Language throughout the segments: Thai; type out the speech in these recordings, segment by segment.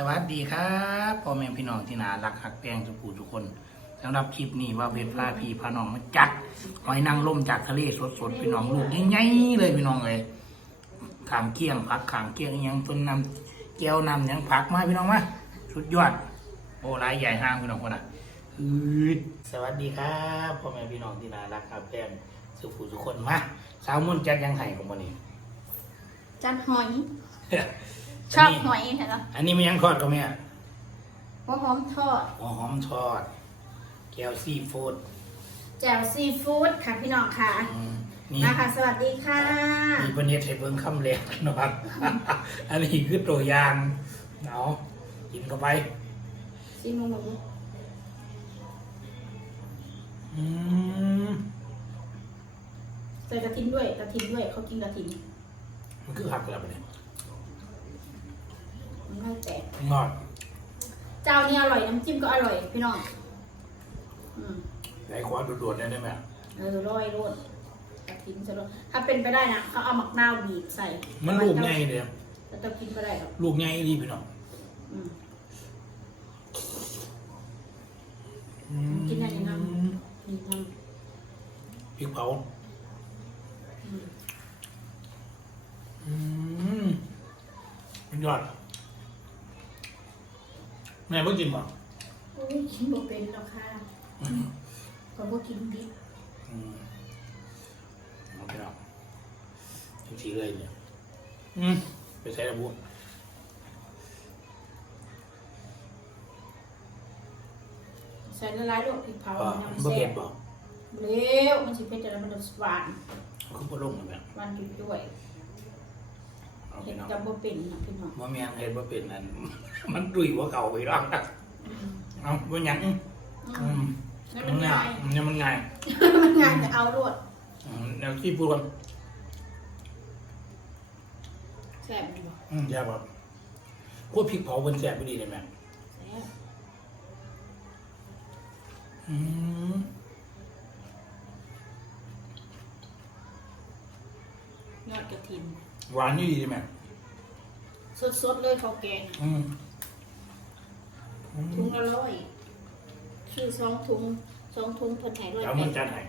สวัสดีครับพ่อแม่พี่น้องที่น่ารักหักแปงทุกผู้ทุกคนสำหรับคลิปนี้ว่าเพชรพาพี่พาน้องมาจัดหอยนางรมจากทะเลสดๆพี่น้องลูกใหญ่ๆเลยพี่น้องเลยขางเกี้ยงผักขางเกี้ยงยังต้นนำแก้วนำยังผักมาพี่น้องมาสุดยอดโอ้รายใหญ่ห้างพี่น้องคนน่ะสวัสดีครับพ่อแม่พี่น้องที่น่ารักหักแปงสุขูทุกคนมาสาวมุ่นจัดยังไห้ของวันนี้จันหอย ชอบหอยเห็นไหมอันนี้มันยังทอดก็แม่หัวหอมทอดหัวหอมทอด แก้วซีฟู้ดแจ่วซีฟู้ดค่ะพี่น้องค่ะอืมนี่นะคะสวัสดีค่ะมีประเด็นให้เบิ่งคำเล็กนะครับอันนี้คือตัวอย่างเอากินเข้าไปซีมูหมูอืมใส่กระทินด้วยกระทินด้วยเขากินกระทินมันคือหักแล้วปะเนี่ย มันไม่แตกงอดเจ้านี่อร่อยน้ำจิ้มก็อร่อยพี่น้องอืมไหนขอโดดๆได้ไหมเออร่อยโรดกระทินจะรสถ้าเป็นไปได้นะเขาเอาหมักนาวบีบใส่มันลูกใหญ่เลยแต่ต้องกินก็ได้หรอกลูกใหญ่ดีพี่น้องอืมอืมกินได้ยังไงนี่ทพริกเผาำอืมอืมมันยอด แม่เพิ่งกินป่ะโอ้ยกินบ่เป็นหรอกค่ะเขาบ่กินดิบอืมเอาไปเอาทังทีเลยเนี่ย อืมไปใช้ระบุใส่ละลายลูกพริกเผาอ่าน้ำบ่แซ่เผ็ดบบ่เร็วมันสิเป็นแต่ละมันจะหวาน คือบ่ลงเลยแม่ หวานอยู่ด้วยเอาไป เห็ดเนาะจำบ่เป็นนะพี่น้องบ่แม่นเฮ็ดบ่เป็นนั่น มันดุยกว่าเก่าไปหรอกเอาบ่หยังอืมนั่นมัมันนง่าง่ายยเนี่ยมันง่ายมันง่ายแต่เอารวดอืมแนวที่พูดกันแซ่บดีบ่อืมแย่บ่พวกพริกเผาเพิ่นแซ่บบ่ดีเลยแม่แซ่บอืมยอดกระถิน หวานนี่ดีเลยแม่สดๆเลยข้าวแกงอืมอืถุงมละร้อยชื่อสองถุงสองถุงเพิ่นให้ร้อยเดี๋ยวแปมันดจัดให้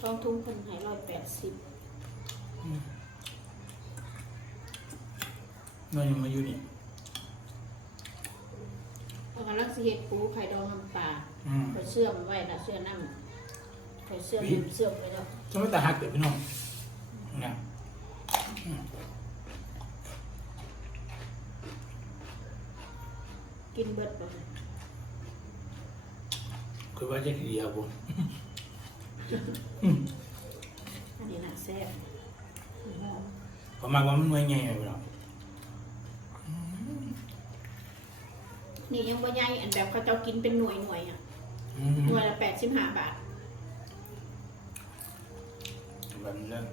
สองถุงเพิ่นให้ร้อยแปดสิบน้อยยังมาอยู่นี่แล้วก็ลักสิเฮ็ดปูไข่ดองน้ำปลาอืม ไปเชื่อมไว้นะเชื่อน้ำไปเชื่อมเชื่อมไว้แล้วจะไม่ตาหักเด็กพี่น้องนะ กินเบิดบ่คือว่าจะดีครับผมอันนี้น่ะแซ่บหอมประมาณว่ามันไม่ไงพี่น้องนี่ยังบ่ใหญ่อันแบบเขาเจ้ากินเป็นหน่วยหน่วยๆอะอืมหน่วยละแปดสิบห้าบาทแบบนั้น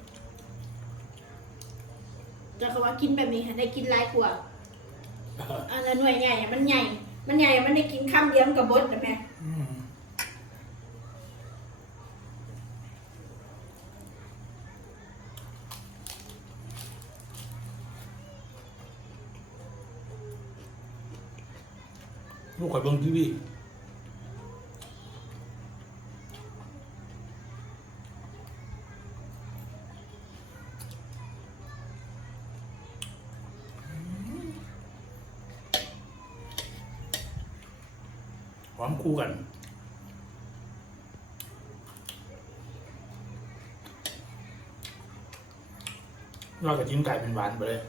แต่เขาว่ากินแบบนี้ค่ะได้กินหลายกว่า อันละหน่วยใหญ่อะมันใหญ่ มันใหญ่มันได้กินข้ามเดียวมันกับบดนะแม่อืมลูกข่อยเบิ่งทีวี หอมคู่กันเรากับจิ้มไก่เป็นหวานไปเลย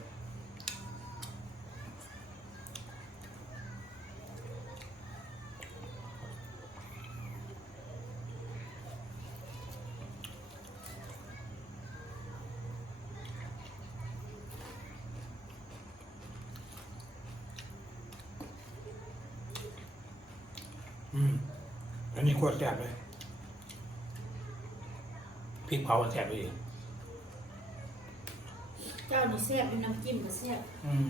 อืมอันนี้โคตรแซ่บเลยพริกเผาแซ่บไปอีกเจ้านี่แซ่บเป็นน้ำจิ้มก็แซ่บอืม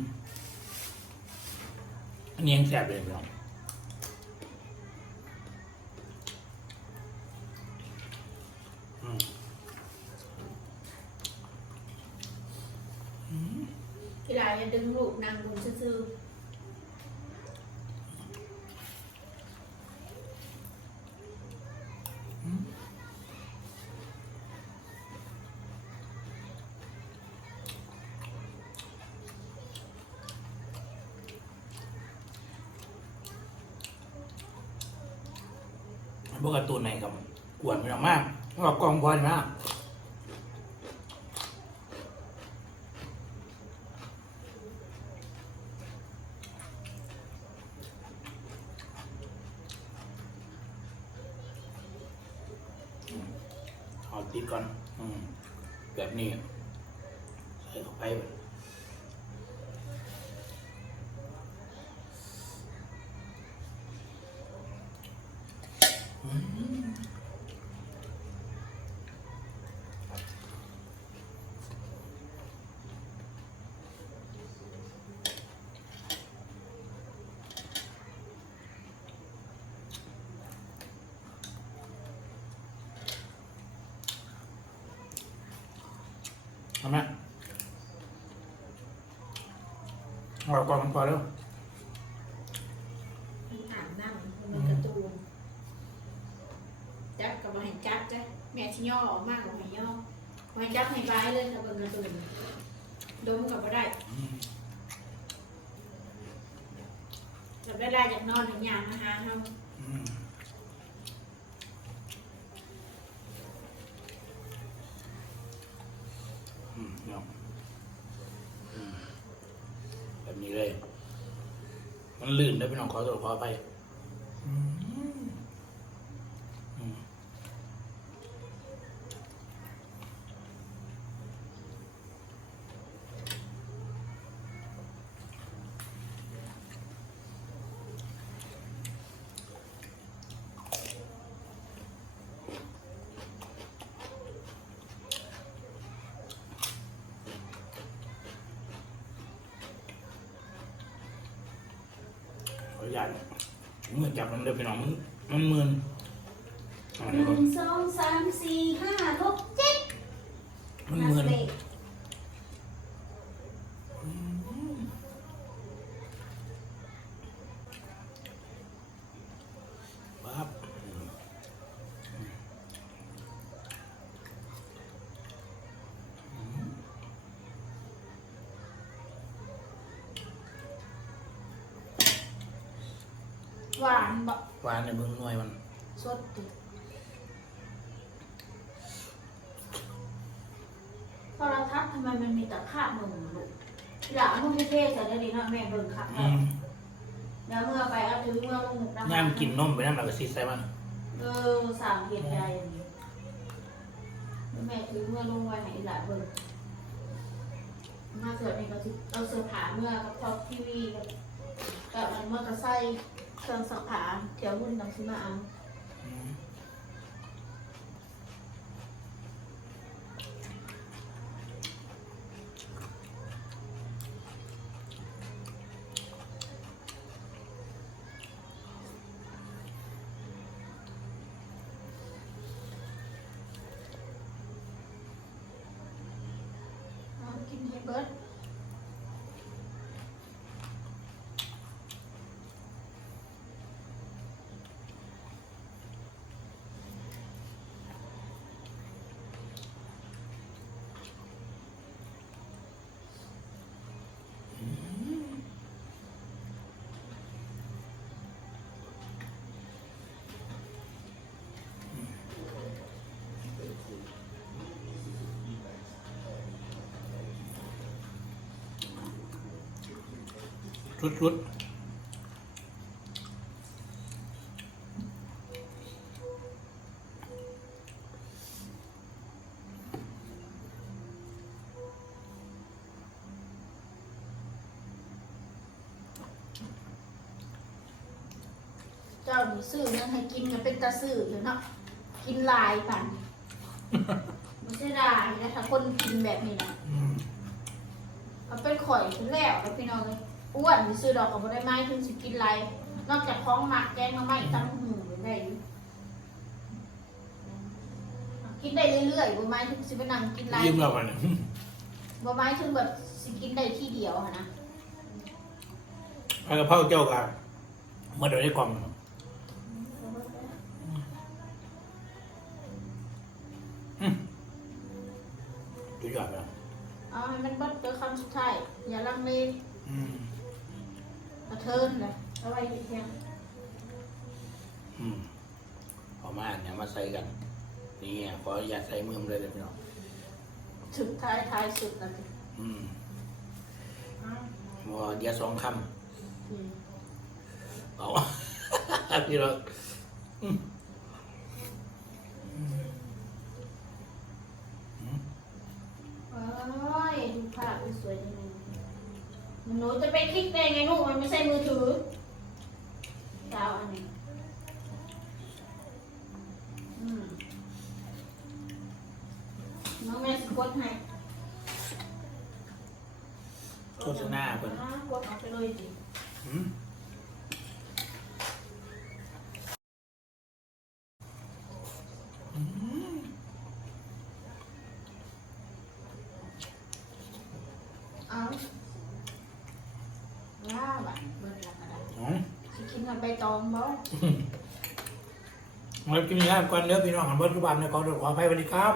อันนี้ยังแซ่บเลยพี่น้อง พวกการ์ตูนไหนครับกวนไปหน่อยมากก็กองพอนมากเอาติดก่อนอืมแบบนี้ใส่เข้าไป ทำ ไหมเอากล่องมันพอแล้วอาบน้ำมันการะตูนจับกับมาให้จับจ้ะแม่ชิย่อออกมากกว่าให้ย่อมาให้จับให้บายเลยถ้าเป็นการะตูนดมกับบ่ได้จับได้ได้อยากนอนอย่างยามนะคะเฮา ลื่นได้พี่น้องขอตัวขอไป ขออนุญาเมื่อจับมันเดินไปหนองมันมันมึนหนึ่งสองสามสี่ห้าหกเจ็ด มันมึน เลข ปั๊บ หวานบ่ หวานในเมืองหน่วยมันสดดิพอเราทักทำไมมันมีแต่ภาพมึงลูกอยากเอาลูกเท่ๆใส่ได้ดีเนาะแม่เบิ่งค่ะอืมเดี๋ยวเมื่อไปเอาถือเมื่อลงหมุกดำย่ามกินนมไปนั่นเราก็ซีใส่มันเออสามเหตุใดอย่างนี้แล้วแม่ถือเมื่อลงไว้ให้หลานเบิ่งมาเกิดนี่ก็สิเอาเสื้อผ้าเมื่อกับท็อปทีวีกับกับมันมอเตอร์ไซค์ เครื่องสักผ้าเที่ยวรุ่นดังสิมาเอา อืม ชุดชุดๆเจ้าหนูซื้อเงินให้กินก็เป็นตาซื้ออยู่เนาะกินหลายปันไม่ใช่ได้นะถ้าคนกินแบบนี้นะอืมมันเป็นข่อยขึ้นแล้วแล้วพี่น้องเลย อ้วนมีซื้อดอกกับบ่ได้ไม้ถึงสิกินไรนอกจากของหมักแกงมาไม่ตั้งหูหรือไงกินได้เรื่อยๆบ่ไม้ถึงสิไปนั่งกินไรยืมเราไปเนี่ยบ่ไม้ถึงแบบสิกินได้ที่เดียวอะนะปลากระเพราเจ้ากันเมื่อเดี๋ยวได้กล่องดูยอดไปแล้วเอาให้มันเบิดเจอคำสุดท้ายอย่าลังเลอืม กระเทินเลยเอาไว้ที่เพียงอืมพอเอามาเนี่ยมาใส่กัน นี่ไงขออนุญาตใส่มือมเลยเลยพี่น้องถึงท้ายท้ายสุดแล้วอืมว่าเดียวสองคอืมำเอา พี่น้องอืมอืมโอ้ยดูภาพสวยจังเลย หนูจะไปคลิกได้ไงลูกมันไม่ใช่มือถือดาวอันนี้อืมน้องแม่สกดให้โฆษณาเพิ่นอ่ากดออกไปเลยดิอืม เอาว้าวบ้านเบิดละกระดาษ อ๋อ สิกินกับ ใบตองบ่มากินยากก่อนเด้อพี่น้องกันเบิดทุกวันนะขอโทษขออภัยสวัสดีครับ